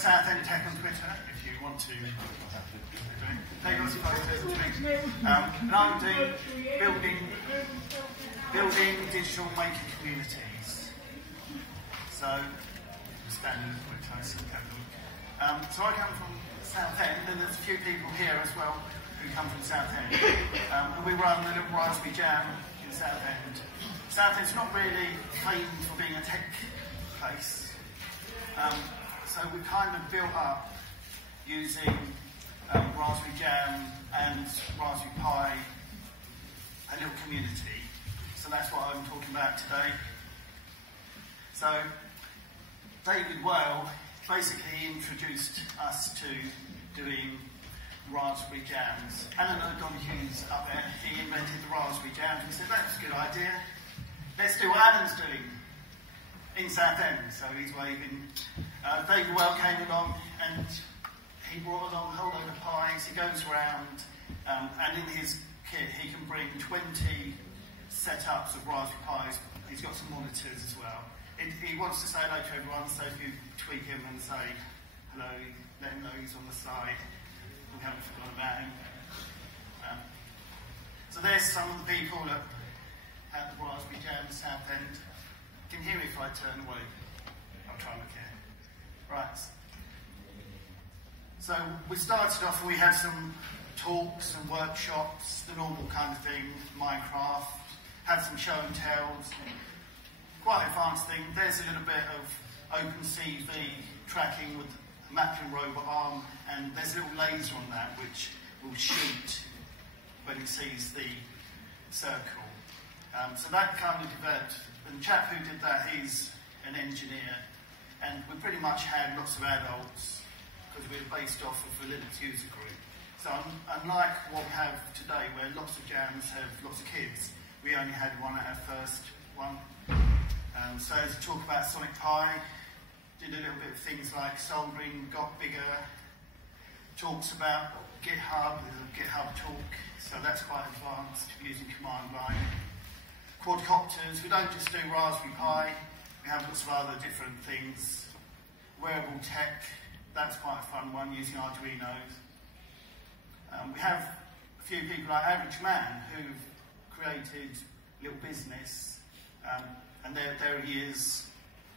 Southend Tech on Twitter if you want to take lots of photos and tweet. And I'm doing building digital maker communities. So, standing quite close and so I come from Southend, and there's a few people here as well who come from Southend. And we run the little Raspberry Jam in Southend. Southend's not really famed for being a tech place. So we kind of built up using Raspberry Jam and Raspberry Pi, a little community. So that's what I'm talking about today. So David Whale basically introduced us to doing Raspberry Jams. Alan O'Donoghue's up there, he invented the Raspberry Jams. We said, that's a good idea. Let's do what Alan's doing in Southend. So he's waving. David Whale came along and he brought along a whole load of pies. He goes around and in his kit he can bring 20 setups of Raspberry Pis. He's got some monitors as well. He wants to say hello to everyone, so if you tweet him and say hello, let him know he's on the side. We haven't forgotten about him. So there's some of the people at the Raspberry Jam Southend. You can hear me if I turn away. I'll try and look here. Right. So we started off and we had some talks and workshops, the normal kind of thing, Minecraft, had some show and tells, quite advanced thing. There's a little bit of OpenCV tracking with a Maplin robot arm, and there's a little laser on that which will shoot when it sees the circle. So that kind of developed. And the chap who did that, he's an engineer, and we pretty much had lots of adults because we were based off of a Linux user group. So unlike what we have today, where lots of jams have lots of kids, we only had one at our first one. So to talk about Sonic Pi, did a little bit of things like soldering, got bigger, talks about GitHub, there's a GitHub talk, so that's quite advanced, using command line. Quadcopters, we don't just do Raspberry Pi, we have lots of other different things. Wearable tech, that's quite a fun one, using Arduinos. We have a few people like Average Man who've created a little business, and there he is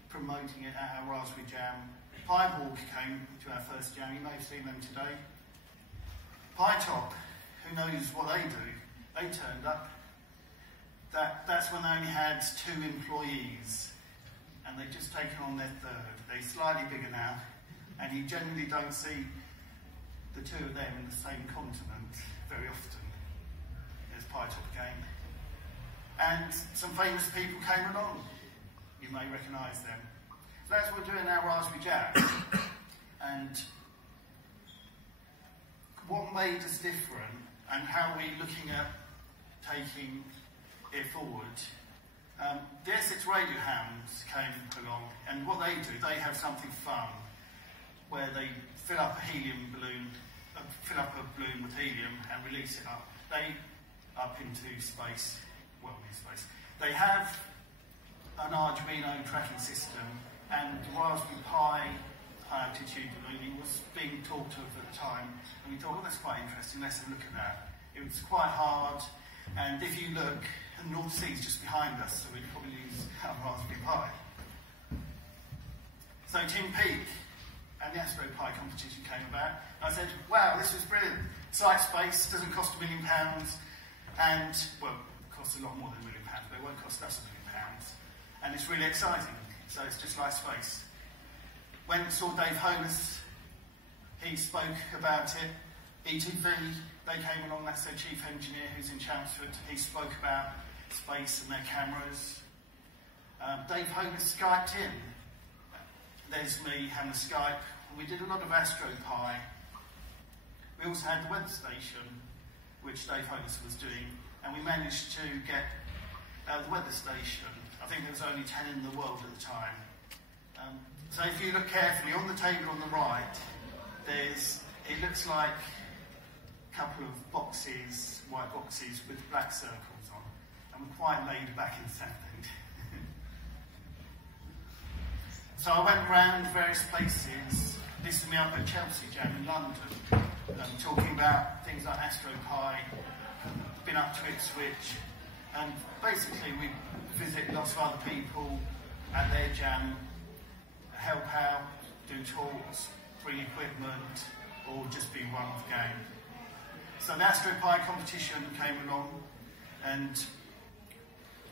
promoting it at our Raspberry Jam. PyHawk came to our first jam, you may have seen them today. PyTop, who knows what they do, they turned up. That's when they only had 2 employees, and they've just taken on their third. They're slightly bigger now, and you generally don't see the 2 of them in the same continent very often. There's PyTop again. And some famous people came along. You may recognise them. So that's what we're doing our Raspberry Jam. And what made us different, and how we're looking at taking it forward. The Essex Radio Hounds came along, and what they do, they have something fun, where they fill up a helium balloon, fill up a balloon with helium and release it up. Up into space, well, near space. They have an Arduino tracking system, and the Raspberry Pi high altitude ballooning was being talked of at the time, and we thought, well, that's quite interesting, let's have a look at that. It was quite hard, and if you look, the North Sea is just behind us, so we'd probably use our Raspberry Pi. So Tim Peake and the Raspberry Pi competition came about. I said, wow, this was brilliant. Site space, doesn't cost £1 million, and, well, it costs a lot more than £1 million, but it won't cost us £1 million. And it's really exciting, so it's just like space. Went and saw Dave Hollis, he spoke about it. ETV, they came along, that's their chief engineer who's in Chelmsford. He spoke about space and their cameras. Dave Hollis Skyped in. There's me having a Skype. We did a lot of AstroPi. We also had the weather station, which Dave Hollis was doing, and we managed to get the weather station. I think there was only 10 in the world at the time. So if you look carefully, on the table on the right, it looks like a couple of boxes, white boxes with black circles on. I'm quite laid back in Southend. So I went around various places this is me up at Chelsea Jam in London, talking about things like AstroPi, been up to Ipswich, and basically we visit lots of other people at their jam, help out, do talks, bring equipment, or just be one of the game. So the AstroPi competition came along, and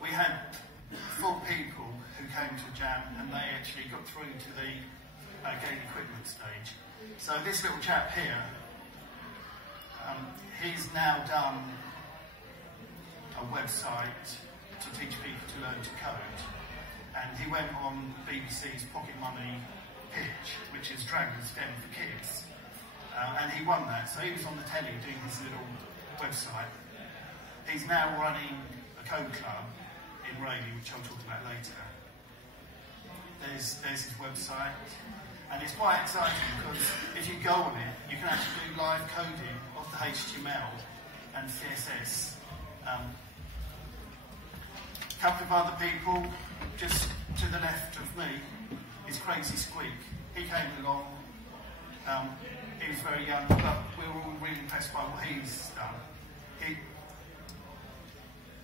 we had 4 people who came to jam, and they actually got through to the game equipment stage. So this little chap here, he's now done a website to teach people to learn to code, and he went on BBC's Pocket Money pitch, which is Dragon's Den for kids, and he won that. So he was on the telly doing his little website. He's now running a code club in Rayleigh, which I'll talk about later. There's his website, and it's quite exciting because if you go on it, you can actually do live coding of the HTML and CSS. A couple of other people, just to the left of me, is Crazy Squeak. He came along, he was very young, but we were all really impressed by what he's done.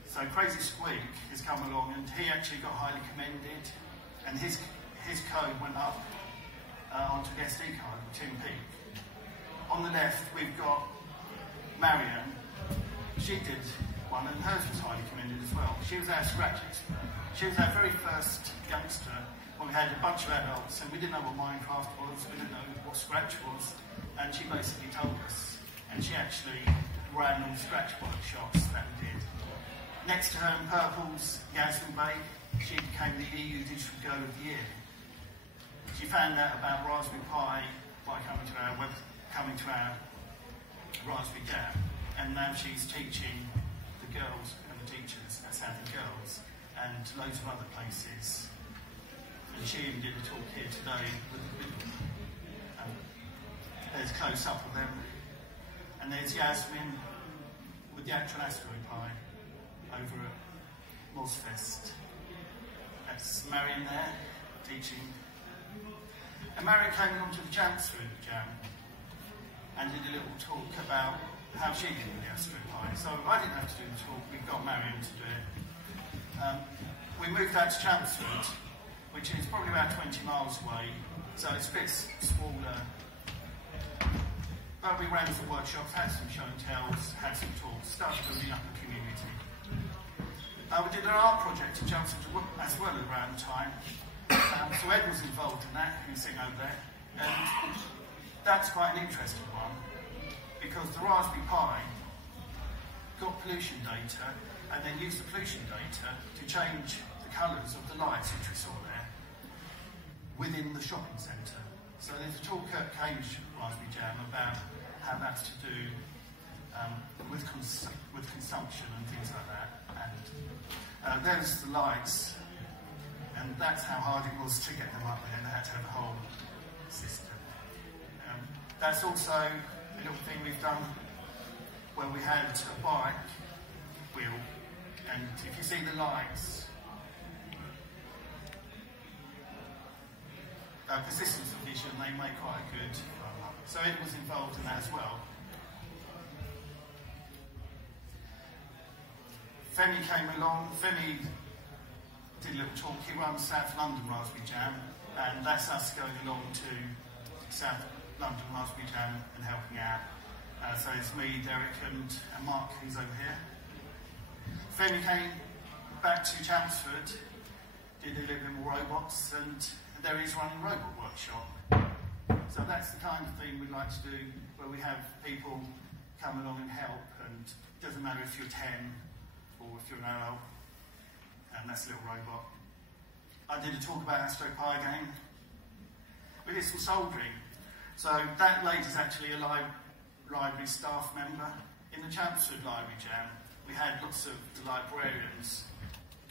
So Crazy Squeak has come along, and he actually got highly commended, and his code went up onto the SD card with Tim Peake. On the left, we've got Marianne. She did one, and hers was highly commended as well. She was our Scratch expert. She was our very first youngster when we had a bunch of adults, and we didn't know what Minecraft was, we didn't know what Scratch was, and she basically told us. And she actually ran all Scratch workshops that we did. Next to her in purple's Yasmin Bay. She became the EU Digital Girl of the Year. She found out about Raspberry Pi by coming to our Raspberry Jam, and now she's teaching the girls and the teachers at Southern Girls and loads of other places. And she even did a talk here today with there's close up of them. And there's Yasmin with the actual AstroPi over at Mozfest. That's Marion there, teaching. And Marion came along to the Chelmsford Jam and did a little talk about how she did with the AstroPi. So I didn't have to do the talk, we got Marion to do it. We moved out to Chelmsford, which is probably about 20 miles away, so it's a bit smaller. But we ran some workshops, had some show and tells, had some talks, started building up a community. We did an art project in Chelmsford as well around the time. So Ed was involved in that, he was sitting over there. And that's quite an interesting one, because the Raspberry Pi got pollution data and then used the pollution data to change the colours of the lights which we saw there within the shopping centre. So there's a talk at Cambridge Raspberry Jam about how that's to do with consumption and things like that. And there's the lights, and that's how hard it was to get them up there. They had to have a whole system. That's also a little thing we've done where we had a bike wheel, and if you see the lights, persistence of vision, they make quite a good. So Ed was involved in that as well. Femi came along. Femi did a little talk. He runs South London Raspberry Jam, and that's us going along to South London Raspberry Jam and helping out. So it's me, Derek, and Mark, who's over here. Femi came back to Chelmsford, did a little bit more robots, and there he's running a robot workshop. So that's the kind of thing we like to do, where we have people come along and help, and it doesn't matter if you're 10 or if you're an adult, and that's a little robot. I did a talk about AstroPi again. We did some soldering. So that lady's actually a library staff member. In the Chelmsford Library Jam, we had lots of the librarians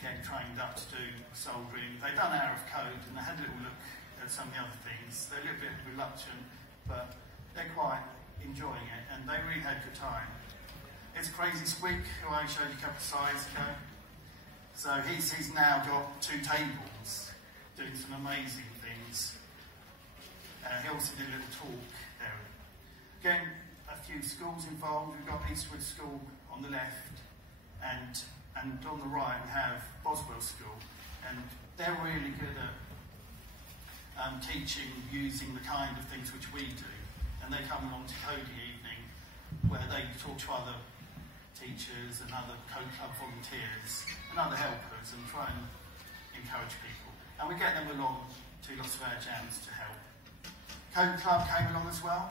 getting trained up to do soldering. They'd done Hour of Code, and they had a little look at some of the other things. They're a little bit reluctant, but they're quite enjoying it, and they really had a good time. It's Crazy Squeak, who I showed you a couple of slides ago. So he's now got 2 tables doing some amazing things. He also did a little talk there. Again, a few schools involved. We've got Eastwood School on the left, and on the right we have Boswell School, and they're really good at teaching using the kind of things which we do, and they come along to coding evening where they talk to other teachers and other code club volunteers and other helpers and try and encourage people, and we get them along to lots of our jams to help. Code club came along as well.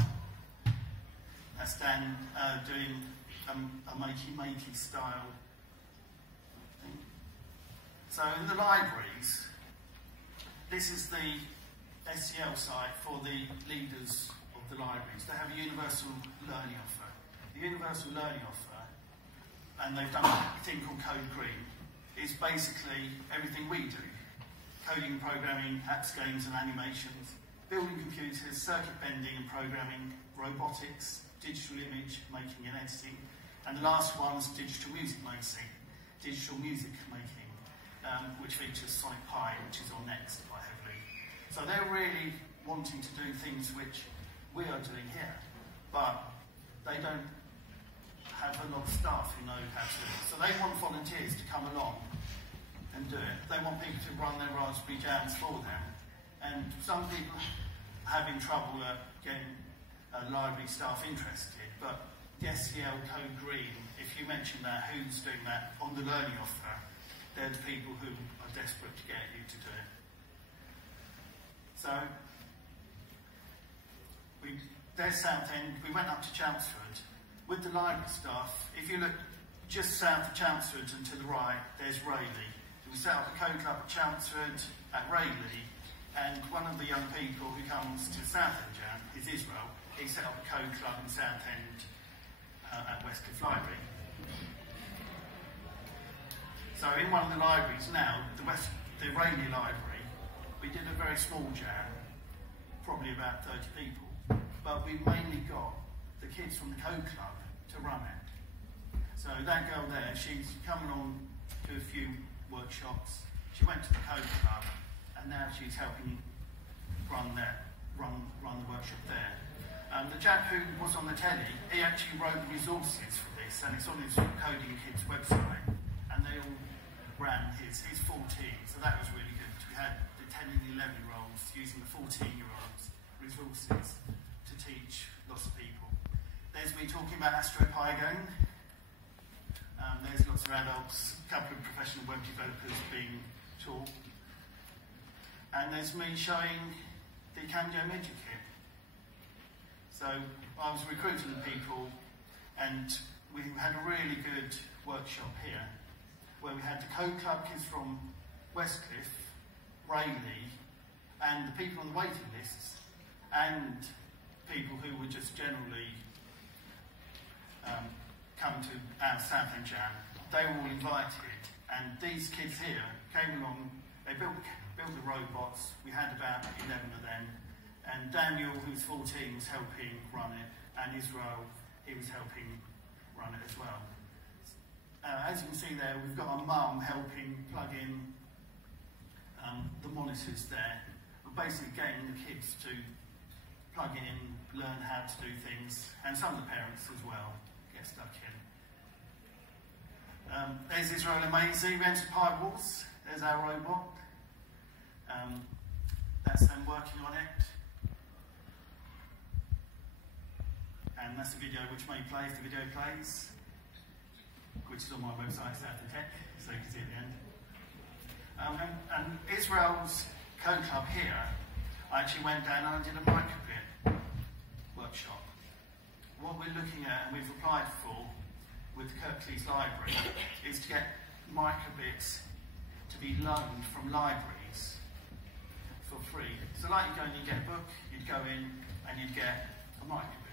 That's Dan doing a makey style thing. So in the libraries, this is the SEL site for the leaders of the libraries. They have a universal learning offer. The universal learning offer, and they've done a thing called Code Green, is basically everything we do. Coding, programming, apps, games and animations, building computers, circuit bending and programming, robotics, digital image making and editing, and the last one's digital music making, which features Sonic Pi, which is on Next by Heavily. So they're really wanting to do things which we are doing here, but they don't have a lot of staff who know how to do it. So they want volunteers to come along and do it. They want people to run their Raspberry jams for them. And some people are having trouble getting library staff interested, but the SEL Code Green, if you mention that, who's doing that on the learning offer, they're the people who are desperate to get you to do it. So, there's Southend. We went up to Chelmsford. With the library staff, if you look just south of Chelmsford and to the right, there's Rayleigh. We set up a code club at Chelmsford, at Rayleigh, and one of the young people who comes to Southend Jam is Israel. He set up a code club in Southend at Westcliff Library. So in one of the libraries now, the Rayleigh Library, we did a very small jam, probably about 30 people, but we mainly got the kids from the code club to run it. So that girl there, she's come along to a few workshops. She went to the code club, and now she's helping run the workshop there. The chap who was on the telly, he actually wrote the resources for this, and it's on his Coding Kids website, and they all ran his 14, so that was really good. We had the 10 and 11-year-olds using the 14-year-olds' resources to teach lots of people. There's me talking about AstroPi again. There's lots of adults, a couple of professional web developers being taught. And there's me showing the Camjo Media Kit. So I was recruiting people, and we had a really good workshop here, where we had the Code Club kids from Westcliff, Rayleigh, and the people on the waiting lists, and people who were just generally come to our Southend Jam. They were all invited, and these kids here came along. They built the robots. We had about 11 of them, and Daniel, who's 14, was helping run it, and Israel, he was helping run it as well. As you can see there, we've got our mum helping plug in the monitors there. We're basically getting the kids to plug in, learn how to do things, and some of the parents as well get stuck in. There's Israel and Maisie, we entered Pi Wars. There's our robot. That's them working on it. And that's the video which may play if the video plays, which is on my website, Southend Tech, so you can see at the end. And Israel's code club here, I actually went down and I did a microbit workshop. What we're looking at, and we've applied for with Kirklees Library, is to get microbits to be loaned from libraries for free. So like you go and you get a book, you'd go in and you'd get a microbit.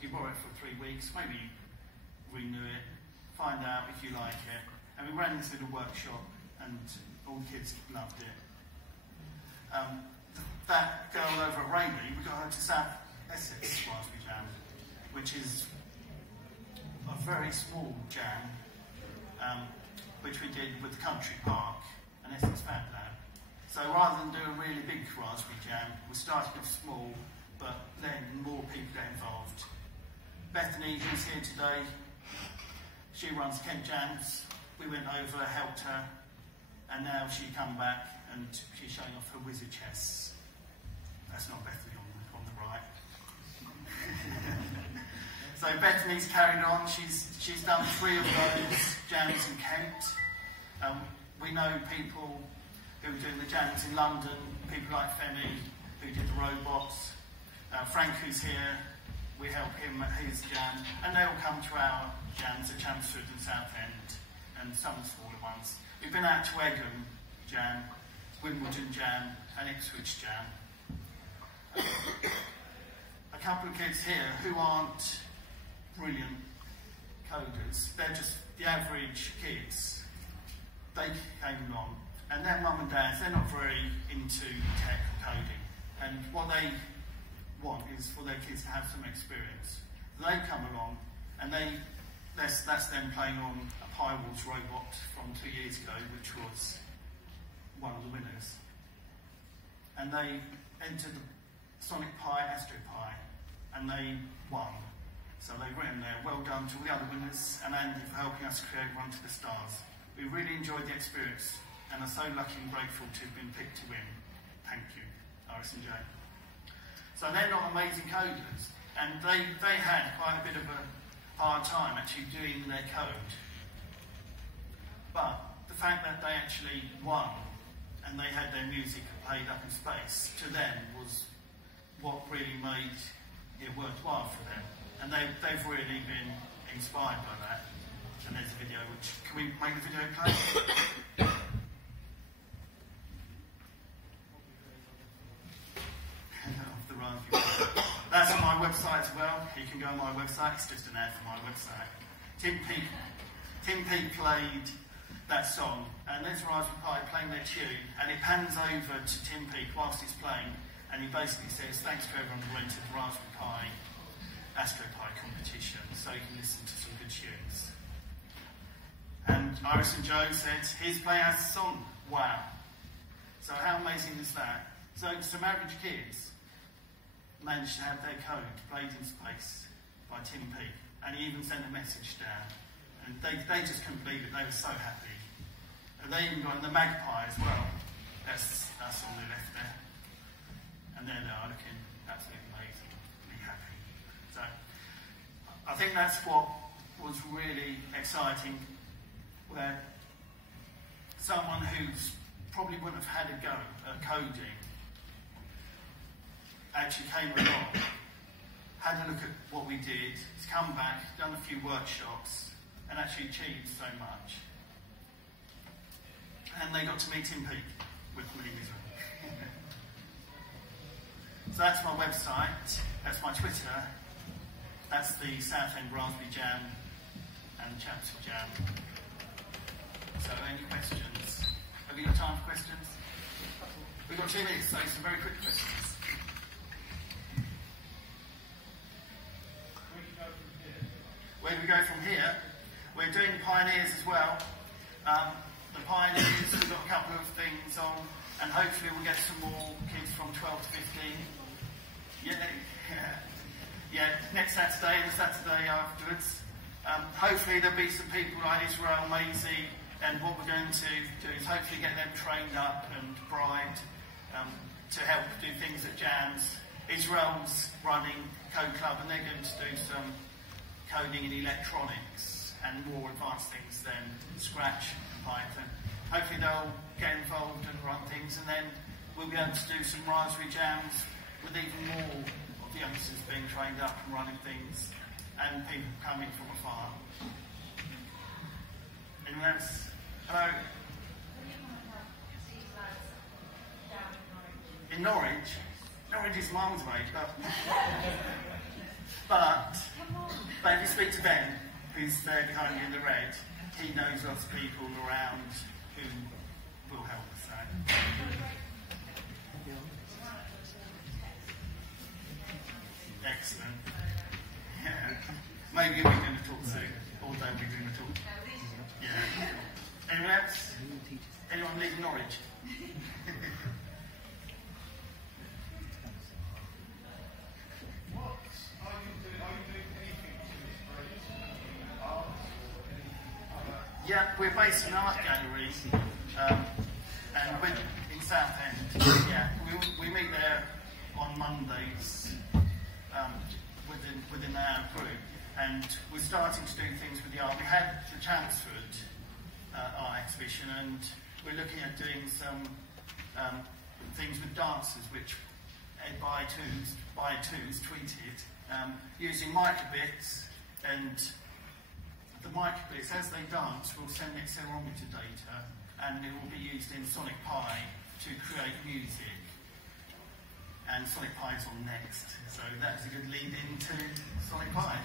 You borrow it for 3 weeks, maybe renew it, find out if you like it. And we ran this little workshop and all the kids loved it. That girl over at Rayleigh, we got her to South Essex whilst we jammed, which is a very small jam, which we did with the Country Park and Essex Fab Lab. So rather than do a really big raspberry jam, we're starting off small, but then more people get involved. Bethany, who's here today, she runs Kent Jams. We went over, helped her, and now she come back and she's showing off her wizard chess. That's not Bethany on the right. So Bethany's carried on. She's done 3 of those jams in Kent. We know people who are doing the jams in London, people like Femi, who did the robots. Frank, who's here, we help him at his jam, and they all come to our jams at Chelmsford and Southend, and some smaller ones. We've been out to Egham Jam, Wimbledon Jam, and Ipswich Jam. A couple of kids here who aren't brilliant coders, they're just the average kids. They came along, and their mum and dads, they're not very into tech or coding, and what they want is for their kids to have some experience. They come along, and that's them playing on a Pywalls robot from 2 years ago, which was one of the winners. And they entered the Sonic Pi, Astro Pi, and they won. So they've written there, well done to all the other winners, and Andy for helping us create Run to the Stars. We really enjoyed the experience, and are so lucky and grateful to have been picked to win. Thank you, Iris and Jane. So they're not amazing coders, and they had quite a bit of a hard time actually doing their code. But the fact that they actually won and they had their music played up in space, to them was what really made it worthwhile for them. And they've really been inspired by that. And there's a video which, can we make the video play? That's on my website as well. You can go on my website. It's just an ad for my website. Tim Peake played that song, and there's Raspberry Pi playing their tune, and it pans over to Tim Peake whilst he's playing, and he basically says, thanks to everyone who went to the Raspberry Pi Astro Pi competition, so you can listen to some good tunes. And Iris and Joe said, here's playing our song. Wow. So how amazing is that? So some average kids managed to have their code played in space by Tim Peake, and he even sent a message down, and they just couldn't believe it. They were so happy, and they even got the magpie as well. That's on the left there, and there they are looking absolutely amazing, really happy. So I think that's what was really exciting, where someone who's probably wouldn't have had a go at coding actually came along, had a look at what we did, has come back, done a few workshops, and actually achieved so much. And they got to meet Tim Peake with me as well. So that's my website, that's my Twitter, that's the Southend Raspberry Jam and the Chelmsford Jam. So any questions? Have you got time for questions? We've got 2 minutes, so some very quick questions. Where do we go from here? We're doing Pioneers as well. The Pioneers, we've got a couple of things on, and hopefully we'll get some more kids from 12 to 15. Yeah, next Saturday and the Saturday afterwards. Hopefully there'll be some people like Israel, Maisie, and what we're going to do is hopefully get them trained up and bribed to help do things at jams. Israel's running Code Club, and they're going to do some coding in electronics and more advanced things than Scratch and Python. Hopefully they'll get involved and run things, and then we'll be able to do some Raspberry Jams with even more of the youngsters being trained up and running things, and people coming from afar. Anyone else? Hello? In Norwich? Norwich is mum's age, but if you speak to Ben, who's there behind you in the red, he knows lots of people around who will help us out. Excellent. Yeah. Maybe we're going to talk soon, or don't we going to talk? Yeah. Anyone else? Anyone leaving Norwich? we're based in an art gallery, and we're in Southend. Yeah, we meet there on Mondays within our group, and we're starting to do things with the art. We had the Chelmsford art exhibition, and we're looking at doing some things with dancers, which by twos tweeted, using microbits, and the microbits, as they dance, will send accelerometer data, and it will be used in Sonic Pi to create music. And Sonic Pi is on next, so that's a good lead into Sonic Pi.